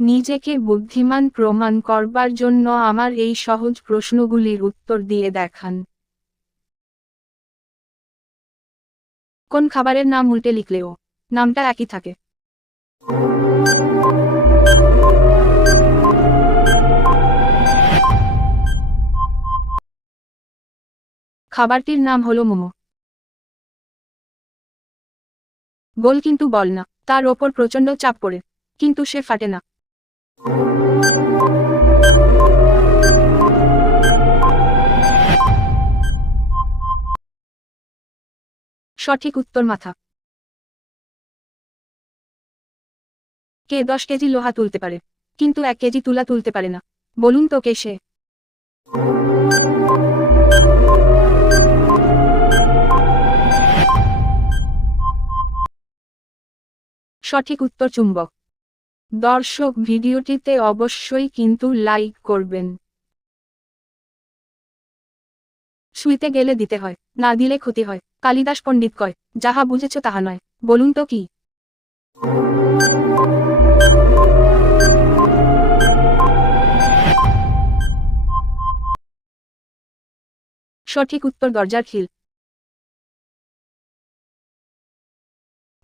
নিজেকে বুদ্ধিমান প্রমাণ করবার জন্য আমার এই সহজ প্রশ্নগুলির উত্তর দিয়ে দেখান। কোন খাবারের নাম উল্টে লিখলেও নামটা একই থাকে? খাবারটির নাম হলো মোমো। গোল কিন্তু বল না, তার ওপর প্রচণ্ড চাপ পড়ে, কিন্তু সে ফাটে না। সঠিক উত্তর মাথা। কে 10 কেজি লোহা তুলতে পারে, কিন্তু 1 কেজি তুলা তুলতে পারে না? বলুন তো কে সে? সঠিক উত্তর চুম্বক। দর্শক, ভিডিওটিতে অবশ্যই কিন্তু লাইক করবেন। শুইতে গেলে দিতে হয়, না দিলে ক্ষতি হয়। কালিদাস পণ্ডিত কয়, যাহা বুঝেছ তাহা নয়। বলুন তো কি? সঠিক উত্তর দরজার খিল।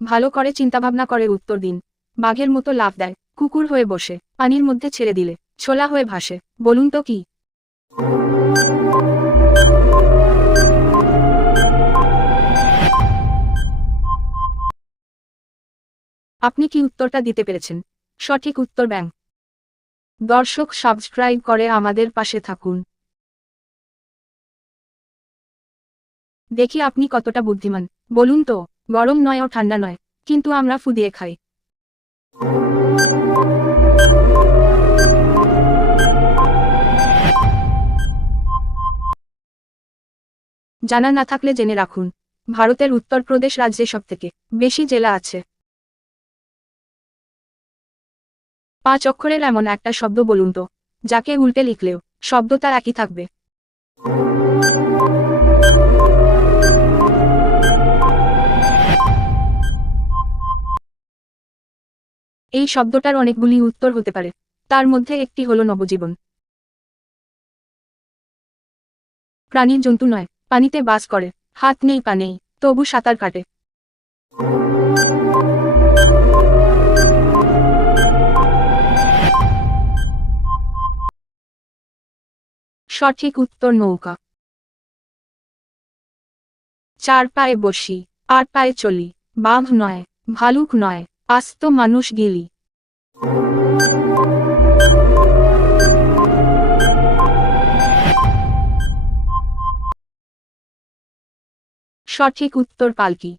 ভালো করে চিন্তাভাবনা করে উত্তর দিন। বাঘের মতো লাফ দেয়, কুকুর হয়ে বসে, পানির মধ্যে ছেড়ে দিলে ছোলা হয়ে ভাসে। বলুন তো কি? আপনি কি উত্তরটা দিতে পেরেছেন? সঠিক উত্তর ব্যাঙ। দর্শক, সাবস্ক্রাইব করে আমাদের পাশে থাকুন। দেখি আপনি কতটা বুদ্ধিমান। বলুন তো, গরম নয় ও ঠান্ডা নয়, কিন্তু আমরা ফু দিয়ে খাই। জানা না থাকলে জেনে রাখুন, ভারতের উত্তরপ্রদেশ রাজ্যে সবথেকে বেশি জেলা আছে। 5 অক্ষরের এমন একটা শব্দ বলুন তো, যাকে উল্টে লিখলেও শব্দটা একই থাকবে। এই শব্দটার অনেকগুলি উত্তর হতে পারে, তার মধ্যে একটি হলো নবজীবন। প্রাণী জন্তু নয়, পানিতে বাস করে, হাত নেই পা নেই, তবু সাঁতার কাটে। সঠিক উত্তর নৌকা। 4 পায়ে বসি, 8 পায়ে চলি, বাঘ নয়, ভালুক নয়, আস্ত মানুষ গিলি। সঠিক উত্তর পালকি।